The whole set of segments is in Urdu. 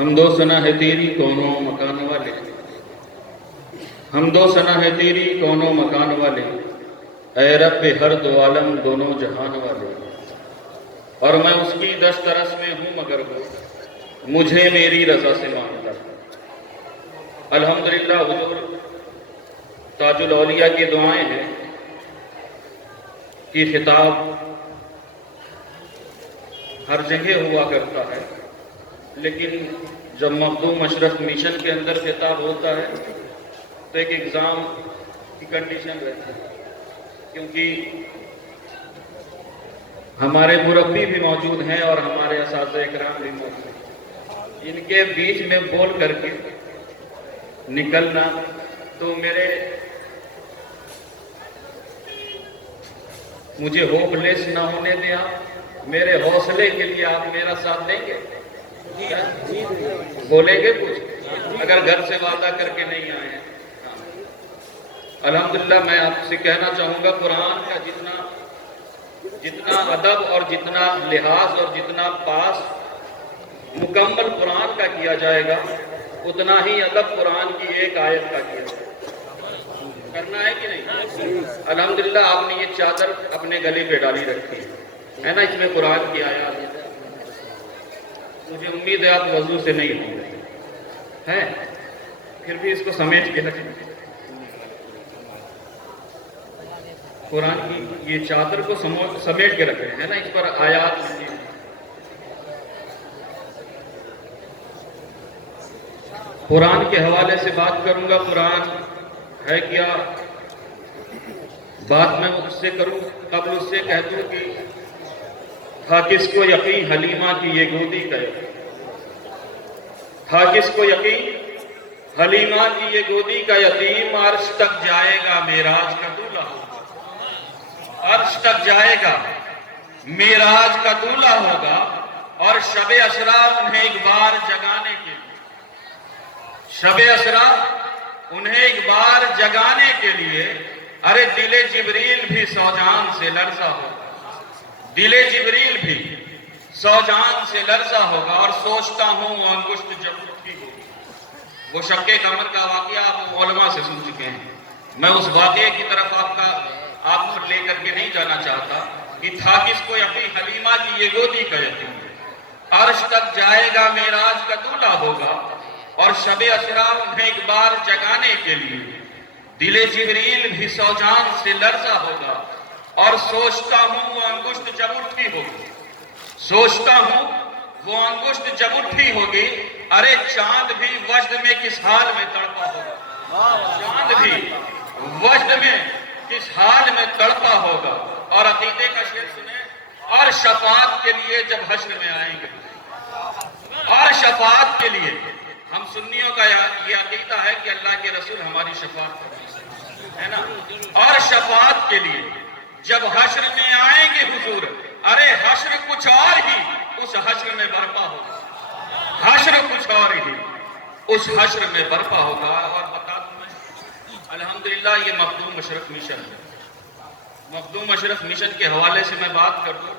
حمد و ثنا ہے تیری کونوں مکان والے، حمد و ثنا ہے تیری کونوں مکان والے، اے رب ہر دو عالم دونوں جہان والے۔ اور میں اس کی دسترس میں ہوں مگر وہ مجھے میری رضا سے مانتا ہے۔ الحمدللہ حضور تاج الاولیاء کی دعائیں ہیں کہ خطاب ہر جگہ ہوا کرتا ہے، لیکن جب مخدوم اشرف مشن کے اندر خطاب ہوتا ہے تو ایک ایگزام کی کنڈیشن رہتی ہے، کیونکہ ہمارے مربی بھی موجود ہیں اور ہمارے اساتذہ اکرام بھی موجود ہیں، ان کے بیچ میں بول کر کے نکلنا تو مجھے ہوپ لیس نہ ہونے دیں آپ، میرے حوصلے کے لیے آپ میرا ساتھ دیں گے؟ بولیں گے کچھ اگر گھر سے وعدہ کر کے نہیں آئے ہیں؟ الحمدللہ میں آپ سے کہنا چاہوں گا قرآن کا جتنا ادب اور جتنا لحاظ اور جتنا پاس مکمل قرآن کا کیا جائے گا اتنا ہی ادب قرآن کی ایک آیت کا کیا جائے گا۔ کرنا ہے کہ نہیں؟ الحمدللہ آپ نے یہ چادر اپنے گلے پہ ڈالی رکھی ہے نا، اس میں قرآن کی آیات مجھے امید ہے آپ وضو سے نہیں ہوں گے ہیں، پھر بھی اس کو سمیٹ کے رکھیں۔ قرآن کی یہ چادر کو سمیٹ کے رکھیں ہے نا، اس پر آیات لکھی ہیں۔ قرآن کے حوالے سے بات کروں گا، قرآن ہے کیا؟ بات میں اس سے کروں، قبل اس سے کہہ دوں کہ تھا کس کو یقین حلیمہ کی یہ گودی کا یقین، تھا کس کو یقین حلیمہ کی یہ گودی کا یتیم، عرش تک جائے گا معراج کا دولہا ہوگا، عرش تک جائے گا معراج کا دولہا ہوگا، اور شب اسرا انہیں ایک بار جگانے کے لیے، شب اسرا انہیں ایک بار جگانے کے لیے، ارے دل جبریل بھی سوجان سے لرزا ہوگا، دل جبریل بھی سوجان سے لرزا ہوگا، اور سوچتا ہوں وہ انگشت جب اٹھی ہوگی۔ وہ شق قمر کا واقعہ آپ علماء سے سن چکے ہیں، میں اس واقعے کی طرف آپ کو لے کر کے نہیں جانا چاہتا کہ تھا کس کو یقین حلیمہ کی یہ گودی کا یتیم، عرش تک جائے گا معراج کا دولہا ہوگا، اور شب اسرا انہیں ایک بار جگانے کے لیے، دل جبریل بھی سوجان سے لرزا ہوگا، اور سوچتا ہوں وہ انگشت جب اٹھی ہوگی، سوچتا ہوں وہ انگشت جب اٹھی ہوگی، ارے چاند بھی وجد میں کس حال میں تڑپا ہوگا، چاند بھی وجد میں کس حال میں تڑپا ہوگا۔ اور عقیدے کا شعر سنیں، اور شفاعت کے لیے جب حشر میں آئیں گے، اور شفاعت کے لیے، ہم سنیوں کا یہ عقیدہ ہے کہ اللہ کے رسول ہماری شفاعت کریں، ہے نا، اور شفاعت کے لیے جب حشر میں آئیں گے حضور، ارے حشر کچھ اور ہی اس حشر میں برپا ہوگا، حشر کچھ اور ہی اس حشر میں برپا ہوگا۔ اور بتا دوں میں الحمدللہ یہ مخدوم اشرف مشن ہے، مخدوم اشرف مشن کے حوالے سے میں بات کر دوں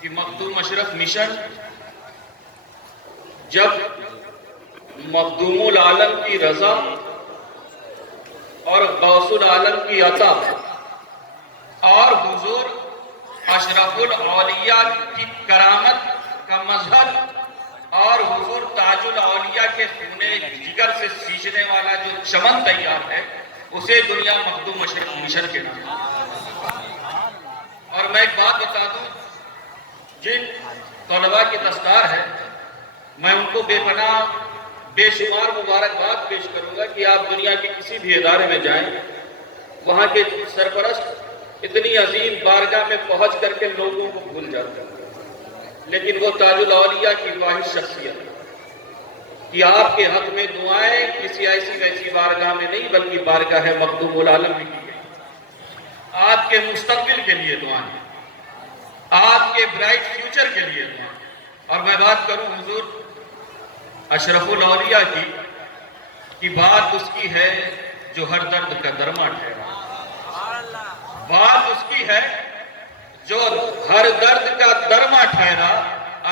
کہ مخدوم اشرف مشن جب مخدوم العالم کی رضا اور غوث العالم کی عطا اور حضور اشرف الاولیاء کی کرامت کا مظہر اور حضور تاج الاولیاء کے خون جگر سے سینچنے والا جو چمن تیار ہے اسے دنیا مخدوم اشرف مشن کے نام۔ اور میں ایک بات بتا دوں، جن طلباء کی دستار ہے میں ان کو بے پناہ بے شمار مبارکباد پیش کروں گا کہ آپ دنیا کے کسی بھی ادارے میں جائیں، وہاں کے سرپرست اتنی عظیم بارگاہ میں پہنچ کر کے لوگوں کو بھول جاتے ہیں، لیکن وہ تاج الاولیاء کی واحد شخصیت کہ آپ کے حق میں دعائیں کسی ایسی ویسی بارگاہ میں نہیں بلکہ بارگاہ مخدوم العالم میں کی گئی، آپ کے مستقبل کے لیے دعائیں، آپ کے برائٹ فیوچر کے لیے دعائیں۔ اور میں بات کروں حضور اشرف الاولیاء کی بات اس کی ہے جو ہر درد کا درما ٹھہرا، بات اس کی ہے جو ہر درد کا درما ٹھہرا،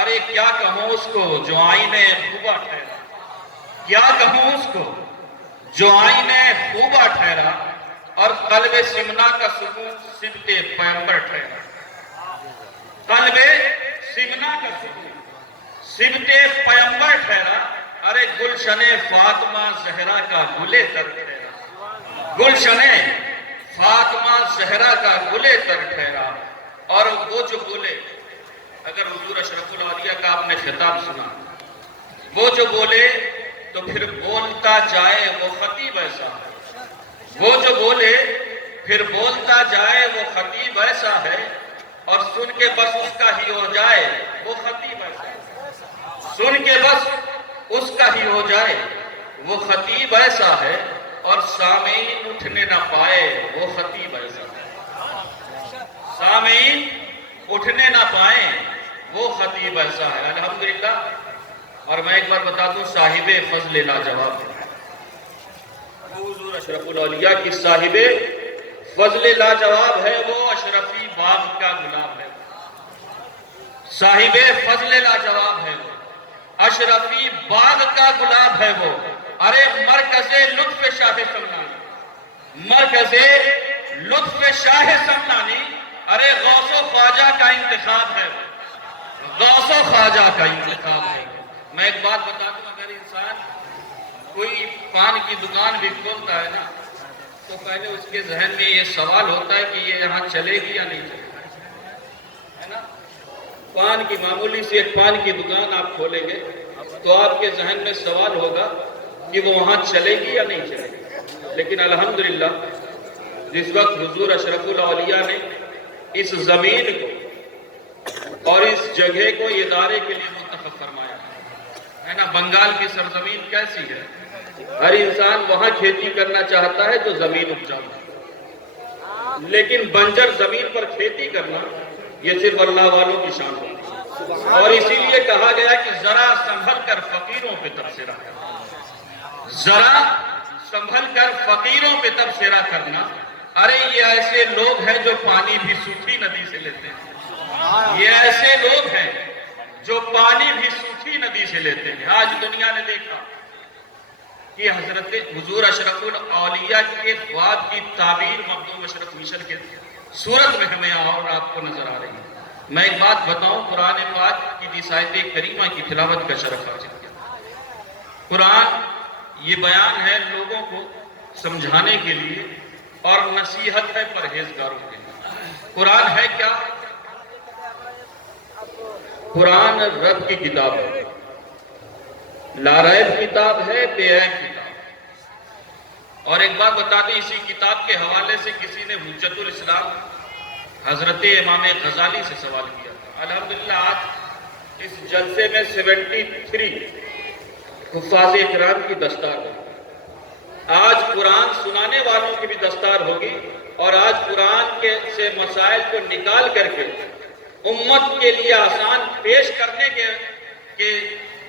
ارے کیا کہوں اس کو جو آئینے خوبا ٹھہرا، کیا کہوں اس کو جو آئینے خوبا ٹھہرا، اور قلب سمنا کا سکون صبت پیمبر ٹھہرا، قلب سمنا کا سکون صبت پیمبر ٹھہرا، ارے گلشن فاطمہ زہرا کا گلے تر ٹھہرا، گلشن فاطمہ زہرا کا گلے تر ٹھہرا۔ اور وہ جو بولے، اگر حضور اشرف الاولیاء کا آپ نے خطاب سنا، وہ جو بولے تو پھر بولتا جائے وہ خطیب ایسا ہے، وہ جو بولے پھر بولتا جائے وہ خطیب ایسا ہے، اور سن کے بس اس کا ہی ہو جائے وہ خطیب ایسا ہے، سن کے بس اس کا ہی ہو جائے وہ خطیب ایسا ہے، اور سامعین اٹھنے نہ پائے وہ خطیب ایسا ہے، سامعین اٹھنے نہ پائیں وہ خطیب ایسا ہے۔ الحمدللہ۔ اور میں ایک بار بتا دوں، صاحب فضل لاجواب ہے، حضور اشرف الاولیاء کی صاحب فضل لاجواب ہے، وہ اشرفی باغ کا گلاب ہے، صاحب فضل لاجواب ہے وہ، اشرفی باغ کا گلاب ہے وہ۔ ارے مرکز لطف شاہ سمنانی، مرکز لطف شاہ سمنانی، ارے غوث و خواجہ کا انتخاب ہے وہ، غوث و خواجہ کا انتخاب ہے۔ میں ایک بات بتا دوں، اگر انسان کوئی پان کی دکان بھی کھولتا ہے نا، تو پہلے اس کے ذہن میں یہ سوال ہوتا ہے کہ یہ یہاں چلے گی یا نہیں چلے گی، ہے نا؟ پان کی معمولی سے ایک پان کی دکان آپ کھولیں گے تو آپ کے ذہن میں سوال ہوگا کہ وہ وہاں چلے گی یا نہیں چلے گی۔ لیکن الحمدللہ جس وقت حضور اشرف الاولیاء نے اس زمین کو اور اس جگہ کو ادارے کے لیے منتخب فرمایا ہے نا، بنگال کی سرزمین کیسی ہے، ہر انسان وہاں کھیتی کرنا چاہتا ہے جو زمین اپجاؤ ہے، لیکن بنجر زمین پر کھیتی کرنا یہ صرف اللہ والوں کی شان ہوتی ہے، اور اسی لیے کہا گیا کہ ذرا سنبھل کر فقیروں پہ تبصرہ کرنا، ذرا سنبھل کر فقیروں پہ تبصرہ کرنا۔ ارے یہ ایسے لوگ ہیں جو پانی بھی سوکھی ندی سے لیتے ہیں، یہ ایسے لوگ ہیں جو پانی بھی سوکھی ندی سے لیتے ہیں۔ آج دنیا نے دیکھا کہ حضرت حضور اشرف الاولیاء کے خواب کی تعبیر مخدوم اشرف مشن کے صورت میں ہمیں اور آپ کو نظر آ رہی ہے۔ میں ایک بات بتاؤں، قرآن پاک کی جس آیت کریمہ کی تلاوت کا شرف حاصل کیا۔ قرآن یہ بیان ہے لوگوں کو سمجھانے کے لیے اور نصیحت ہے پرہیزگاروں کے لیے۔ قرآن ہے کیا؟ قرآن رب کی کتاب ہے، لا ریب کتاب ہے، بے عیب کتاب۔ اور ایک بات بتا دیں، اسی کتاب کے حوالے سے کسی نے حجت الاسلام حضرت امام غزالی سے سوال کیا تھا۔ الحمدللہ آج اس جلسے میں 73 حفاظ اکرام کی دستار ہوگی، آج قرآن سنانے والوں کی بھی دستار ہوگی، اور آج قرآن کے سے مسائل کو نکال کر کے امت کے لیے آسان پیش کرنے کے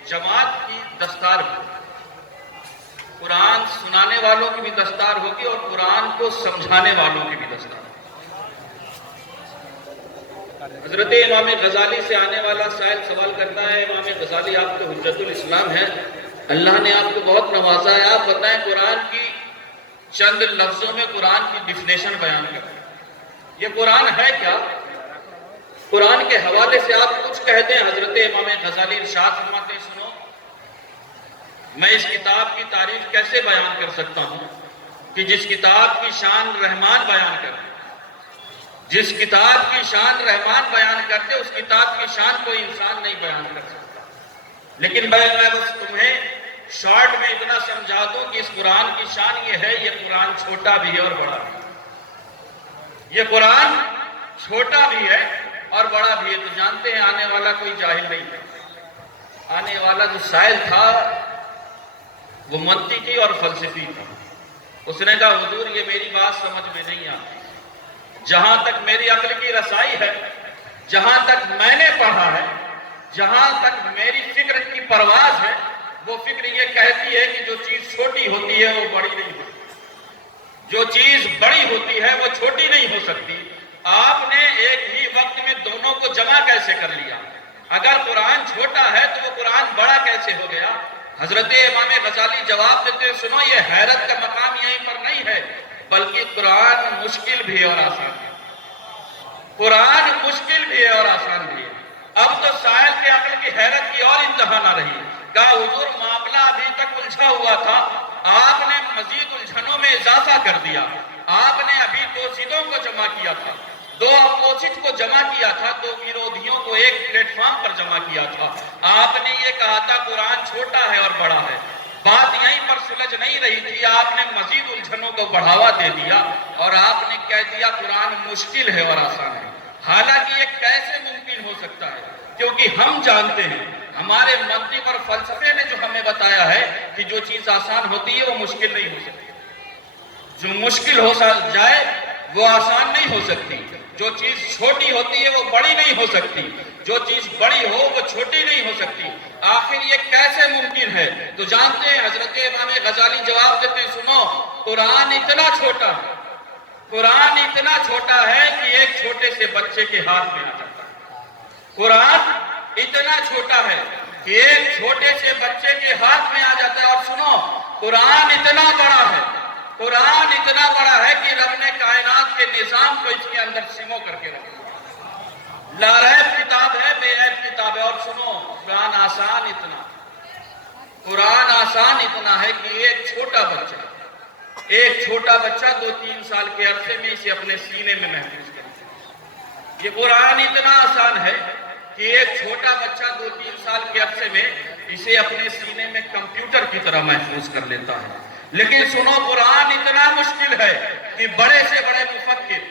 جماعت کی دستار ہوگی، قرآن سنانے والوں کی بھی دستار ہوگی اور قرآن کو سمجھانے والوں کی بھی دستار ہوگی۔ حضرت امام غزالی سے آنے والا سائل سوال کرتا ہے، امام غزالی آپ تو حجت الاسلام ہیں، اللہ نے آپ کو بہت نوازا ہے، آپ بتائیں قرآن کی چند لفظوں میں قرآن کی ڈیفینیشن بیان کریں، یہ قرآن ہے کیا؟ قرآن کے حوالے سے آپ کچھ کہتے ہیں۔ حضرت امام غزالی ارشاد فرماتے ہیں، سنو، میں اس کتاب کی تعریف کیسے بیان کر سکتا ہوں کہ جس کتاب کی شان رحمان بیان کرتے، جس کتاب کی شان رحمان بیان کرتے، اس کتاب کی شان کوئی انسان نہیں بیان کر سکتا۔ لیکن میں بس تمہیں شارٹ میں اتنا سمجھا دوں کہ اس قرآن کی شان یہ ہے، یہ قرآن چھوٹا بھی ہے اور بڑا بھی ہے، یہ قرآن چھوٹا بھی ہے اور بڑا بھی ہے۔ تو جانتے ہیں آنے والا کوئی جاہل نہیں تھا، آنے والا جو سائل تھا وہ منطقی اور فلسفی تھا۔ اس نے کہا حضور یہ میری بات سمجھ میں نہیں آتی، جہاں تک میری عقل کی رسائی ہے، جہاں تک میں نے پڑھا ہے، جہاں تک میری فکر کی پرواز ہے، وہ فکر یہ کہتی ہے کہ جو چیز چھوٹی ہوتی ہے وہ بڑی نہیں ہوتی، جو چیز بڑی ہوتی ہے وہ چھوٹی نہیں ہو سکتی۔ آپ نے ایک ہی وقت میں دونوں کو جمع کیسے کر لیا؟ اگر قرآن چھوٹا ہے تو وہ قرآن بڑا کیسے ہو گیا؟ حضرت امام غزالی جواب دیتے ہیں، سنو یہ حیرت کا مقام یہیں پر نہیں ہے، بلکہ قرآن مشکل بھی اور آسان ہے۔ قرآن مشکل بھی ہے اور آسان بھی ہے۔ اب تو سائل کے عقل کی حیرت کی اور انتہا نہ رہی۔ کہا حضور معاملہ ابھی تک الجھا ہوا تھا، آپ نے مزید الجھنوں میں اضافہ کر دیا۔ آپ نے ابھی دو ضدوں کو جمع کیا تھا، دو اپوزٹ کو جمع کیا تھا، دو ویرودھیوں کو ایک پلیٹ فارم پر جمع کیا تھا۔ آپ نے یہ کہا تھا قرآن چھوٹا ہے اور بڑا ہے، بات یہیں پر سلجھ نہیں رہی تھی، آپ نے مزید الجھنوں کو بڑھاوا دے دیا اور آپ نے کہہ دیا قرآن مشکل ہے اور آسان ہے۔ حالانکہ یہ کیسے ممکن ہو سکتا ہے؟ کیونکہ ہم جانتے ہیں، ہمارے منطق اور فلسفے نے جو ہمیں بتایا ہے کہ جو چیز آسان ہوتی ہے وہ مشکل نہیں ہو سکتی، جو مشکل ہو جائے وہ آسان نہیں ہو سکتی، جو چیز چھوٹی ہوتی ہے وہ بڑی نہیں ہو سکتی، جو چیز بڑی ہو وہ چھوٹی نہیں ہو سکتی۔ آخر یہ کیسے ممکن ہے؟ تو جانتے ہیں حضرت امام غزالی جواب دیتے ہیں، سنو قرآن اتنا چھوٹا ہے، قرآن اتنا چھوٹا ہے کہ ایک چھوٹے سے بچے کے ہاتھ میں آ جاتا ہے۔ قرآن اتنا چھوٹا ہے کہ ایک چھوٹے سے بچے کے ہاتھ میں آ جاتا ہے۔ اور سنو قرآن اتنا بڑا ہے، قرآن اتنا بڑا ہے کہ رب نے کائنات کے نظام کو اس کے اندر سمو کر کے رکھا۔ لاریب کتاب ہے، بے عیب کتاب ہے۔ اور سنو قرآن آسان اتنا، قرآن آسان اتنا ہے کہ ایک چھوٹا بچہ 2-3 سال کے عرصے میں اسے اپنے سینے میں محفوظ کرے۔ یہ قرآن اتنا آسان ہے کہ ایک چھوٹا بچہ 2-3 سال کے عرصے میں اسے اپنے سینے میں کمپیوٹر کی طرح محفوظ کر لیتا ہے۔ لیکن سنو قرآن اتنا مشکل ہے کہ بڑے سے بڑے مفکر،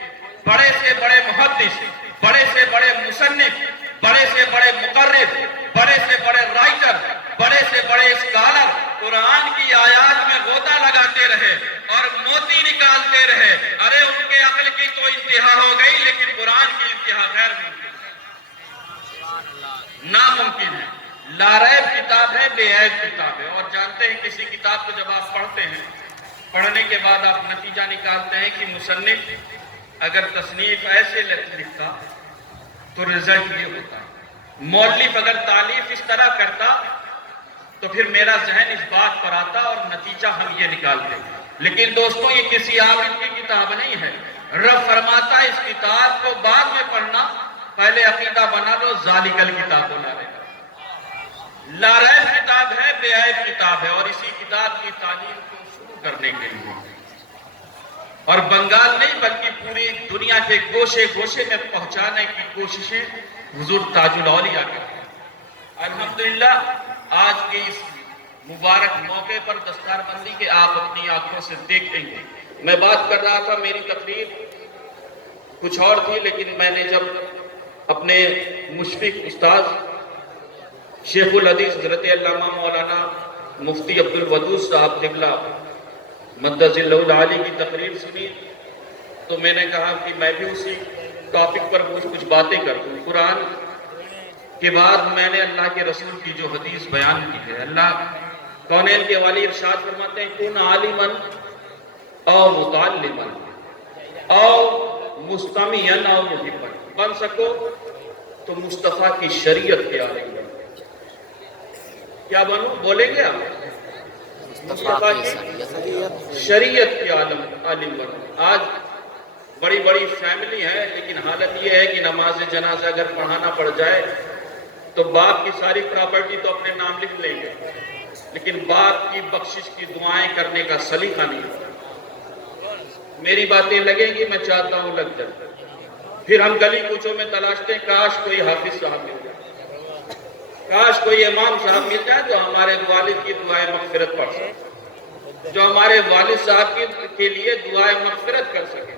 بڑے سے بڑے محدث، بڑے سے بڑے مصنف، بڑے سے بڑے مقرر، بڑے سے بڑے رائٹر، بڑے سے بڑے اسکالر قرآن کی آیات میں غوطہ لگاتے رہے اور موتی نکالتے رہے۔ ارے ان کے عقل کی تو انتہا ہو گئی، لیکن قرآن کی انتہا غیر ممکن، ناممکن ہے۔ لاریب کتاب ہے، بے عیب کتاب ہے۔ اور جانتے ہیں کسی کتاب کو جب آپ پڑھتے ہیں، پڑھنے کے بعد آپ نتیجہ نکالتے ہیں کہ مصنف اگر تصنیف ایسے لکھتا تو رزلٹ یہ ہوتا، مؤلف اگر تالیف اس طرح کرتا تو پھر میرا ذہن اس بات پر آتا اور نتیجہ ہم یہ نکالتے۔ لیکن دوستوں یہ کسی عابد کی کتاب نہیں ہے۔ رب فرماتا ہے اس کتاب کو بعد میں پڑھنا، پہلے عقیدہ بنا لو، ذالک الکتاب لا ریب۔ لاریب کتاب ہے، بے عیب کتاب ہے۔ اور اسی کتاب کی تعلیم کو شروع کرنے کے لیے اور بنگال نہیں بلکہ پوری دنیا کے گوشے گوشے میں پہنچانے کی کوششیں حضور تاج الاولیاء کرتے ہیں۔ الحمدللہ آج کے اس مبارک موقع پر دستار بندی کے آپ اپنی آنکھوں سے دیکھیں گے۔ میں بات کر رہا تھا، میری تقریر کچھ اور تھی، لیکن میں نے جب اپنے مشفق استاد شیخ الحدیث حضرت علامہ مولانا مفتی عبد الودود صاحب قبلہ مدظ اللہ العالی کی تقریر سنی تو میں نے کہا کہ میں بھی اسی ٹاپک پر کچھ باتیں کر دوں۔ قرآن کے بعد میں نے اللہ کے رسول کی جو حدیث بیان کی ہے، اللہ کونین کے والی ارشاد فرماتے ہیں کن عالماً او متعلماً او مستمعاً او محباً، بن سکو تو مصطفیٰ کی شریعت کے عالم بنو۔ کیا بنو؟ بولیں گے آپ؟ مصطفیٰ کی شریعت کے عالم بنو۔ آج بڑی بڑی فیملی ہے، لیکن حالت یہ ہے کہ نماز جنازہ اگر پڑھانا پڑ جائے تو باپ کی ساری پراپرٹی تو اپنے نام لکھ لیں گے، لیکن باپ کی بخشش کی دعائیں کرنے کا سلیقہ نہیں ہوتا۔ میری باتیں لگیں گی، میں چاہتا ہوں لگ جائے۔ پھر ہم گلی کوچوں میں تلاشتے ہیں کاش کوئی حافظ صاحب مل جائے، کاش کوئی امام صاحب مل جائے جو ہمارے والد کی دعائیں مغفرت پڑھ سکے، جو ہمارے والد صاحب کے لیے دعائیں مغفرت کر سکے۔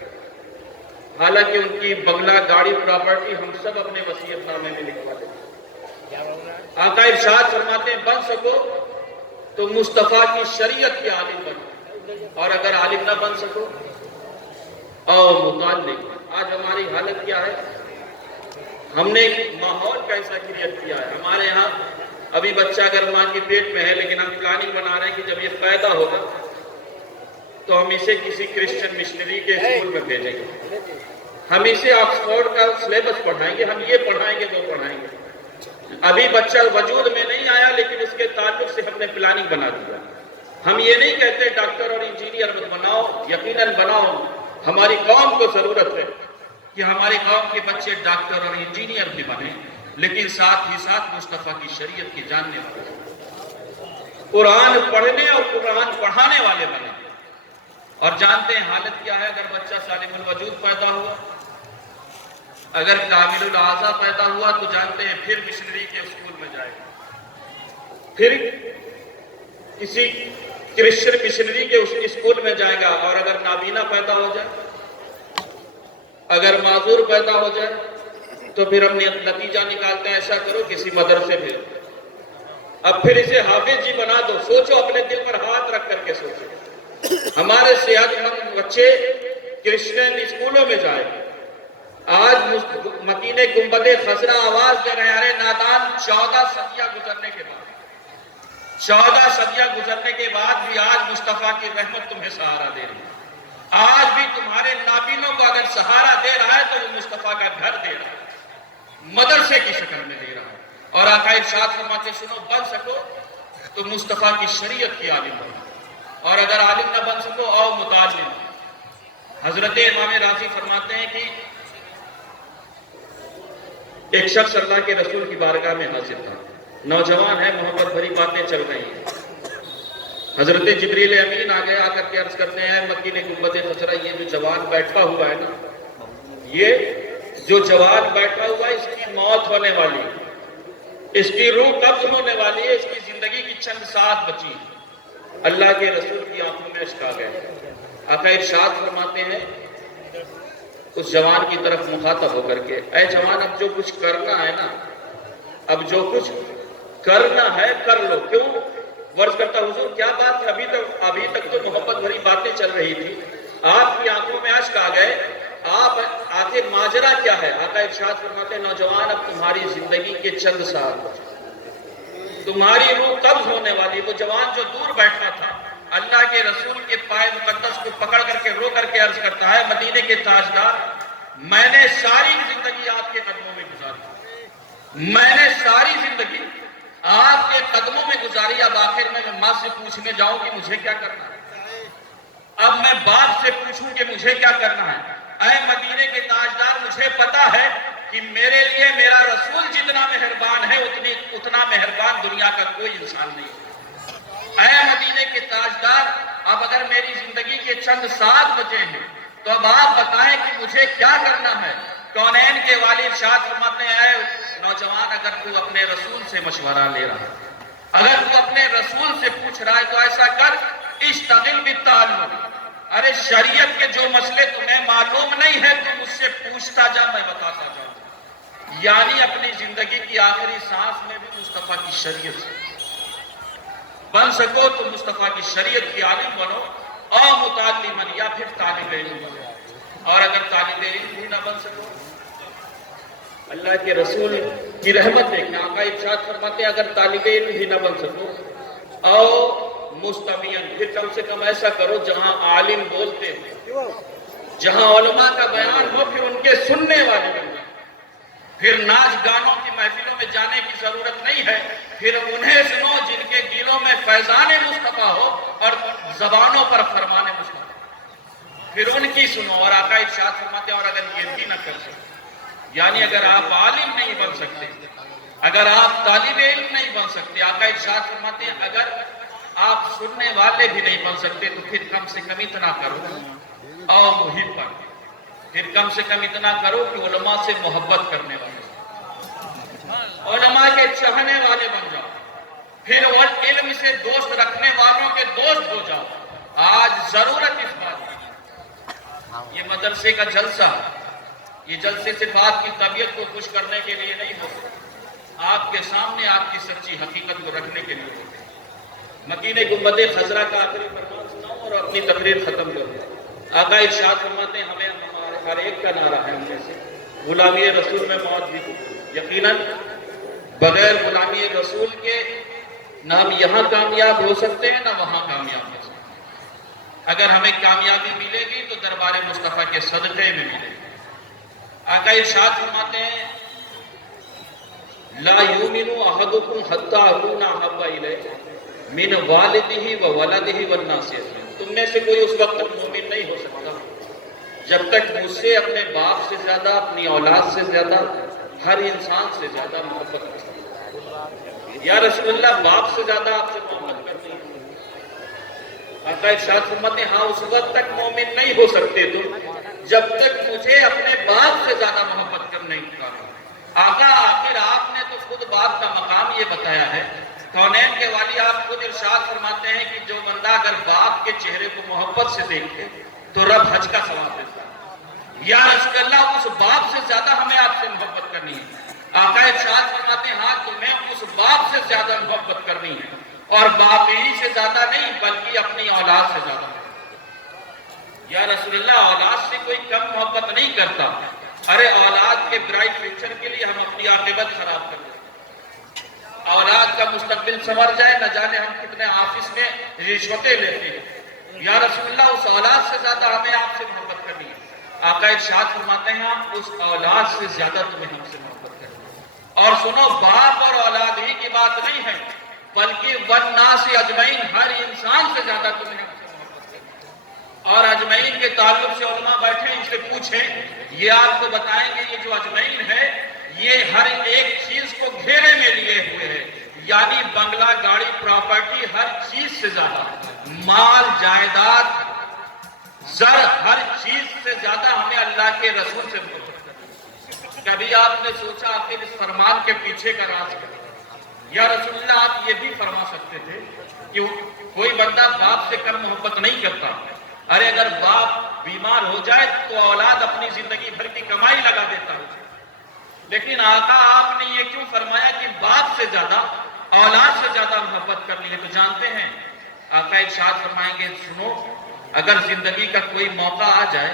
حالانکہ ان کی بنگلہ گاڑی پراپرٹی ہم سب اپنے وصیت نامے میں لکھوا دیتے ہیں۔ آقا ارشاد فرماتے ہیں بن سکو تو مصطفیٰ کی شریعت کے عالم بنو، اور اگر عالم نہ بن سکو او متعلم۔ آج ہماری حالت کیا ہے؟ ہم نے ایک ماحول کیسا کریٹ کیا ہے؟ ہمارے ہاں ابھی بچہ اگر ماں کے پیٹ میں ہے، لیکن ہم پلاننگ بنا رہے ہیں کہ جب یہ پیدا ہوگا تو ہم اسے کسی کرسچن مشنری کے اسکول میں بھیجیں گے، ہم اسے آکسفورڈ کا سلیبس پڑھائیں گے، ہم یہ پڑھائیں گے وہ پڑھائیں گے۔ ابھی بچہ وجود میں نہیں آیا لیکن اس کے تعلق سے ہم نے پلاننگ بنا دیا. ہم یہ نہیں کہتے ڈاکٹر اور انجینئر بناؤ، یقیناً بناؤ. ہماری قوم کو ضرورت ہے کہ ہماری قوم کے بچے ڈاکٹر اور انجینئر بھی بنیں، لیکن ساتھ ہی ساتھ مصطفیٰ کی شریعت کی جاننے والے، قرآن پڑھنے اور قرآن پڑھانے والے بنیں. اور جانتے ہیں حالت کیا ہے اگر بچہ سالم الوجود پیدا ہوا، اگر کامل الاعضاء پیدا ہوا تو جانتے ہیں پھر مشنری کے اسکول میں جائے گا، پھر کسی کرسچن مشنری کے اسکول میں جائے گا. اور اگر نابینا پیدا ہو جائے، اگر معذور پیدا ہو جائے تو پھر ہم نے نتیجہ نکالتے ہیں ایسا کرو کسی مدرسے میں. اب پھر اسے حافظ جی بنا دو. سوچو، اپنے دل پر ہاتھ رکھ کر کے سوچو. ہمارے صحت مند بچے کرسچن اسکولوں میں جائیں. آج مکین گنبد خضرا آواز دے رہے ہیں، ارے نادان 14 صدیاں گزرنے کے بعد 14 صدیاں گزرنے کے بعد بھی آج مصطفیٰ کی رحمت تمہیں سہارا دے رہی ہے. آج بھی تمہارے نابینوں کو اگر سہارا دے رہا ہے تو وہ مصطفیٰ کا گھر دے رہا ہے، مدرسے کی شکل میں دے رہا ہے. اور آقا ارشاد فرماتے سنو، بن سکو تو مصطفیٰ کی شریعت کی عالم بنو، اور اگر عالم نہ بن سکو آؤ متعلم. حضرت امام راضی فرماتے ہیں کہ ایک شخص اللہ کے رسول کی بارگاہ میں حاضر تھا. نوجوان ہے، محبت بھری باتیں چل رہی ہیں. حضرت جبریل امین آگے آ کر کے عرض کرتے ہیں، مکین گنبد خضرا، یہ جو جوان بیٹھا ہوا ہے نا، یہ جو جوان بیٹھا ہوا ہے اس کی موت ہونے والی ہے، اس کی روح قبض ہونے والی ہے، اس کی زندگی کی چند ساتھ بچی. اللہ کے رسول کی آنکھوں میں اشک آ گئے. آقا ارشاد فرماتے ہیں اس جوان کی طرف مخاطب ہو کر کے، اے جوان، اب جو کچھ کرنا ہے نا، اب جو کچھ کرنا ہے کر لو. کیوں؟ ورز کرتا حضور کیا بات ہے، ابھی تک تو محبت بھری باتیں چل رہی تھی، آپ کی آنکھوں میں اشک آ گئے، آپ آخر ماجرا کیا ہے؟ آقا ارشاد فرماتے ہیں نوجوان، اب تمہاری زندگی کے چند سال، تمہاری روح قبض ہونے والی. وہ جوان جو دور بیٹھا تھا اللہ کے رسول کے پائے مقدس کو پکڑ کر کے رو کر کے عرض کرتا ہے، مدینے کے تاجدار، میں نے ساری زندگی آپ کے قدموں میں گزاری، میں نے ساری زندگی آپ کے قدموں میں گزاری. اب آخر میں ماں سے پوچھنے جاؤں کہ مجھے کیا کرنا ہے، اب میں باپ سے پوچھوں کہ مجھے کیا کرنا ہے. اے مدینے کے تاجدار، مجھے پتا ہے کہ میرے لیے میرا رسول جتنا مہربان ہے اتنا مہربان دنیا کا کوئی انسان نہیں. اے مدینے کے تاجدار، اب اگر میری زندگی کے چند ساتھ بچے ہیں تو اب آپ بتائیں کہ مجھے کیا کرنا ہے. کونین کے والد ارشاد فرماتے ہیں، اے نوجوان، اگر تو اپنے رسول سے مشورہ لے رہا ہے، اگر تو اپنے رسول سے پوچھ رہا ہے تو ایسا کر، اشتغل بالتعلم. ارے شریعت کے جو مسئلے تمہیں معلوم نہیں ہے تو مجھ سے پوچھتا جا، میں بتاتا جاؤں. یعنی اپنی زندگی کی آخری سانس میں بھی مصطفیٰ کی شریعت سے بن سکو تو مصطفیٰ کی شریعت کی عالم بنو، او متعلمن، یا پھر طالب علم بنو. اور اگر طالب علم بھی نہ بن سکو، اللہ کے رسول کی رحمت دیکھنا، آقا ارشاد فرماتے ہیں اگر طالب علم بھی نہ بن سکو، او مستمعین، پھر کم سے کم ایسا کرو جہاں عالم بولتے ہو، جہاں علماء کا بیان ہو، پھر ان کے سننے والے بن جائیں. پھر ناچ گانوں کی محفلوں میں جانے کی ضرورت نہیں ہے، پھر انہیں سنو جن کے دلوں میں فیضان مصطفیٰ ہو اور زبانوں پر فرمان مصطفیٰ، پھر ان کی سنو. اور آقا ارشاد فرماتے ہیں اور اگر یہ بھی نہ کر سکتے، یعنی اگر آپ عالم نہیں بن سکتے، اگر آپ طالب علم نہیں بن سکتے، آقا ارشاد فرماتے ہیں اگر آپ سننے والے بھی نہیں بن سکتے تو پھر کم سے کم اتنا کرو او محب، پھر کم سے کم اتنا کرو کہ علماء سے محبت کرنے والے، علماء کے چاہنے والے بن جاؤ، پھر علم سے دوست رکھنے والوں کے دوست ہو جاؤ. آج ضرورت اس بات کی، یہ مدرسے کا جلسہ، یہ جلسے صرف آپ کی طبیعت کو خوش کرنے کے لیے نہیں ہوتے، آپ کے سامنے آپ کی سچی حقیقت کو رکھنے کے لیے ہوتے. مکین گنبد خضرا کا آخری فرمان سناؤں اور اپنی تقریر ختم کروں. آقا ارشاد فرماتے ہیں ہمیں ہمارے ہر ایک کا نعرہ ہے ان میں سے، غلامی رسول میں موت بھی. یقیناً بغیر غلامی رسول کے نہ ہم یہاں کامیاب ہو سکتے ہیں نہ وہاں کامیاب ہو سکتے ہیں. اگر ہمیں کامیابی ملے گی تو دربار مصطفیٰ کے صدقے میں ملے گی. آقا ارشاد فرماتے ہیں لا یؤمن احدکم حتی اکون احب الیہ من والدہ و ولدہ والناس اجمعین، تم میں سے کوئی اس وقت تک مومن نہیں ہو سکتا جب تک مجھ سے اپنے باپ سے زیادہ، اپنی اولاد سے زیادہ، ہر انسان سے زیادہ محبت کرتا۔ یا رسول اللہ، باپ سے زیادہ آپ سے محبت کرتی ہے؟ آقا ارشاد فرماتے ہیں ہاں اس وقت تک مومن نہیں ہو سکتے تم جب تک مجھے اپنے باپ سے زیادہ محبت کرنے کا۔ آقا آخر آپ نے تو خود باپ کا مقام یہ بتایا ہے، کونین کے والی آپ خود ارشاد فرماتے ہیں کہ جو بندہ اگر باپ کے چہرے کو محبت سے دیکھے تو رب حج کا ثواب دیتا ہے۔ یا رسول اللہ، اس باپ سے زیادہ ہمیں آپ سے محبت کرنی ہے۔ آقا ارشاد فرماتے ہیں ہاں تمہیں اس باپ سے زیادہ محبت کرنی ہے، اور باپ ہی سے زیادہ نہیں بلکہ اپنی اولاد سے زیادہ۔ یا رسول اللہ، اولاد سے کوئی کم محبت نہیں کرتا، ارے اولاد کے برائٹ فیوچر کے لیے ہم اپنی عاقبت خراب کر دیں، اولاد کا مستقبل سنور جائے، نہ جانے ہم کتنے آفس میں رشوتیں لیتے ہیں۔ یا رسول اللہ، اس اولاد سے زیادہ ہمیں آپ سے محبت کرنی ہے۔ آقا ارشاد فرماتے ہیں اس اولاد سے زیادہ تمہیں ہم سے محبت کرنی ہے۔ اور سنو، باپ اور اولاد ہی کی بات نہیں ہے بلکہ والناس اجمعین، ہر انسان سے زیادہ تمہیں ہم سے محبت کرنی ہے۔ اور اجمعین کے تعلق سے علماء بیٹھے ان سے پوچھیں، یہ آپ کو بتائیں گے یہ جو اجمعین ہے یہ ہر ایک چیز کو گھیرے میں لیے ہوئے ہے، یعنی بنگلہ، گاڑی، پراپرٹی، ہر چیز سے زیادہ، مال، جائیداد، زر، ہر چیز سے زیادہ ہمیں اللہ کے رسول سے محبت کرنی۔ کبھی آپ نے سوچا آخر اس فرمان کے پیچھے کا راز کیا؟ یا رسول اللہ، آپ یہ بھی فرما سکتے تھے کہ کوئی بندہ باپ سے کم محبت نہیں کرتا، ارے اگر باپ بیمار ہو جائے تو اولاد اپنی زندگی بھر کی کمائی لگا دیتا ہے، لیکن آقا آپ نے یہ کیوں فرمایا کہ باپ سے زیادہ، اولاد سے زیادہ محبت کرنی ہے؟ تو جانتے ہیں آقا ارشاد فرمائیں گے سنو، اگر زندگی کا کوئی موقع آ جائے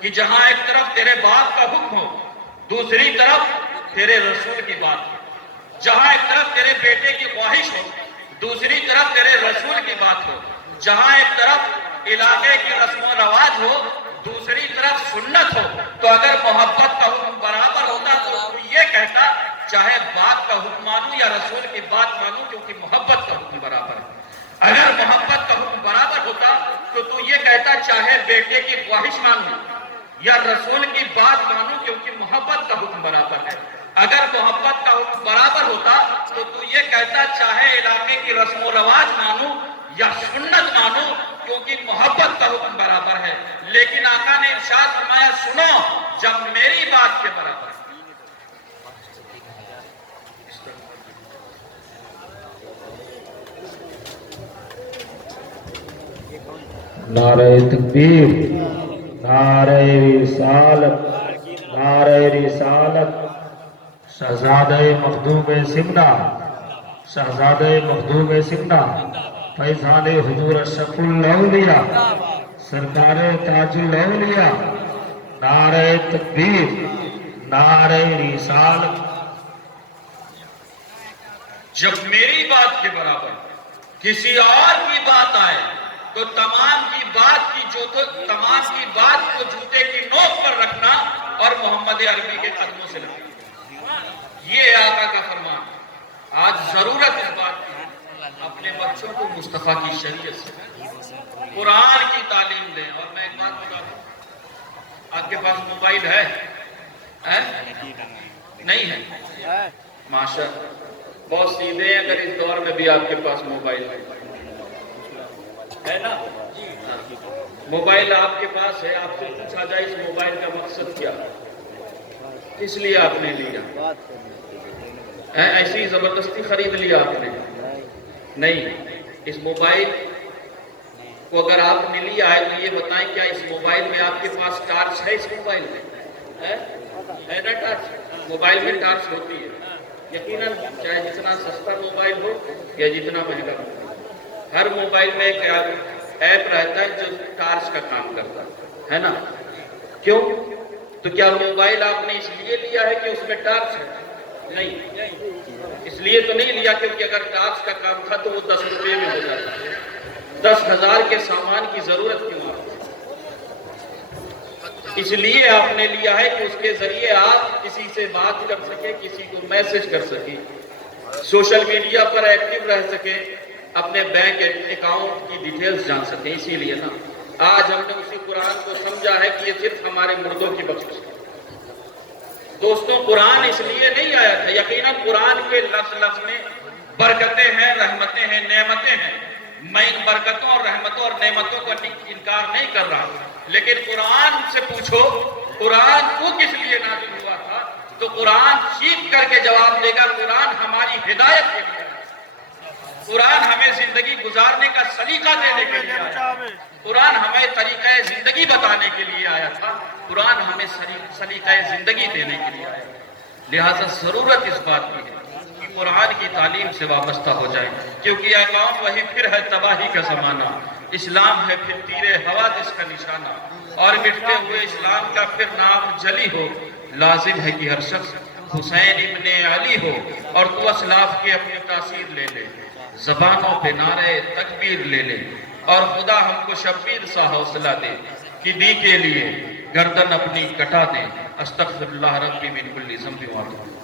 کہ جہاں ایک طرف تیرے باپ کا حکم ہو، دوسری طرف تیرے رسول کی بات ہو، جہاں ایک طرف تیرے بیٹے کی خواہش ہو، دوسری طرف تیرے رسول کی بات ہو، جہاں ایک طرف علاقے کی رسم و رواج ہو، دوسری طرف سنت ہو، تو اگر محبت کا حکم برابر ہوتا تو تو یہ کہتا چاہے باپ کا حکم مانوں یا رسول کی بات مانوں، کیونکہ محبت کا حکم برابر ہے۔ اگر محبت کا حکم برابر ہوتا تو تو یہ کہتا چاہے بیٹے کی خواہش مانوں یا رسول کی بات مانوں، کیونکہ محبت کا حکم برابر ہے۔ اگر محبت کا حکم برابر ہوتا تو تو یہ کہتا چاہے علاقے کی رسم و رواج مانوں یا سنت مانوں، کیونکہ محبت کا حکم برابر ہے۔ لیکن آقا نے ارشاد فرمایا سنو، جب میری بات کے برابر ہے۔ نعرہ تکبیر، نعرہ رسالت، نعرہ رسالت۔ شہزادہ مخدوم سمنا، شہزادہ مخدوم سمنا، فیضان حضور اشرف الاولیاء، سرکار تاج الاولیاء، نعرہ تکبیر، نعرہ رسالت۔ جب میری بات کے برابر کسی اور کی بات آئے تو تمام کی بات کو جوتے کی نوک پر رکھنا اور محمد عربی کے قدموں سے لگنا۔ یہ آقا کا فرمان۔ آج ضرورت اس بات کی اپنے بچوں کو مصطفیٰ کی شریعت سے، قرآن کی تعلیم دیں۔ اور میں ایک بات بتا دوں، آپ کے پاس موبائل ہے؟ نہیں ہے؟ ماشاءاللہ، بہت سیدھے ہیں۔ اگر اس دور میں بھی آپ کے پاس موبائل ہے نا، موبائل آپ کے پاس ہے، آپ سے پوچھا جائے اس موبائل کا مقصد کیا، اس لیے آپ نے لیا؟ ایسی زبردستی خرید لیا آپ نے؟ نہیں، اس موبائل کو اگر آپ نے لیا ہے تو یہ بتائیں کیا اس موبائل میں آپ کے پاس ٹارچ ہے؟ اس موبائل میں ہے نا ٹارچ؟ موبائل میں ٹارچ ہوتی ہے یقیناً، چاہے جتنا سستا موبائل ہو یا جتنا مہنگا ہو، ہر موبائل میں ایک ایپ رہتا ہے جو ٹارچ کا کام کرتا ہے نا؟ کیوں؟ تو کیا موبائل آپ نے اس لیے لیا ہے کہ اس میں ٹارچ ہے؟ نہیں، اس لیے تو نہیں لیا، کیونکہ اگر ٹارچ کا کام تھا تو وہ 10 روپے میں ہو جاتا، 10,000 کے سامان کی ضرورت کیوں آپ کو؟ اس لیے آپ نے لیا ہے کہ اس کے ذریعے آپ کسی سے بات کر سکیں، کسی کو میسج کر سکیں، سوشل میڈیا پر ایکٹیو رہ سکیں، اپنے بینک اکاؤنٹ کی ڈیٹیلز جان سکیں۔ اسی لیے نا آج ہم نے اسی قرآن کو سمجھا ہے کہ یہ صرف ہمارے مردوں کی بخشش ہے۔ دوستوں، قرآن اس لیے نہیں آیا تھا، یقیناً قرآن کے لفظ لفظ میں برکتیں ہیں، رحمتیں ہیں، نعمتیں ہیں۔ میں ان برکتوں اور رحمتوں اور نعمتوں کا انکار نہیں کر رہا، لیکن قرآن سے پوچھو قرآن کو کس لیے نازل ہوا تھا، تو قرآن چیخ کر کے جواب دے گا قرآن ہماری ہدایت کے لیے، قرآن ہمیں زندگی گزارنے کا سلیقہ دینے کے لیے آیا، قرآن ہمیں طریقہ زندگی بتانے کے لیے آیا تھا، قرآن ہمیں سلیقہ زندگی دینے کے لیے آیا۔ لہٰذا ضرورت اس بات کی ہے کہ قرآن کی تعلیم سے وابستہ ہو جائے، کیونکہ یہ قوم وہی پھر ہے تباہی کا زمانہ، اسلام ہے پھر تیر حوادث کا نشانہ، اور مٹتے ہوئے اسلام کا پھر نام جلی ہو، لازم ہے کہ ہر شخص حسین ابن علی ہو، اور تو اسلاف کی اپنی تاثیر لے لے، زبانوں پہ نعرے تکبیر لے لے، اور خدا ہم کو شبیر سا حوصلہ دے کہ دی کے لیے گردن اپنی کٹا دے۔ استغفر اللہ ربی من کل ذنب و خطیئۃ۔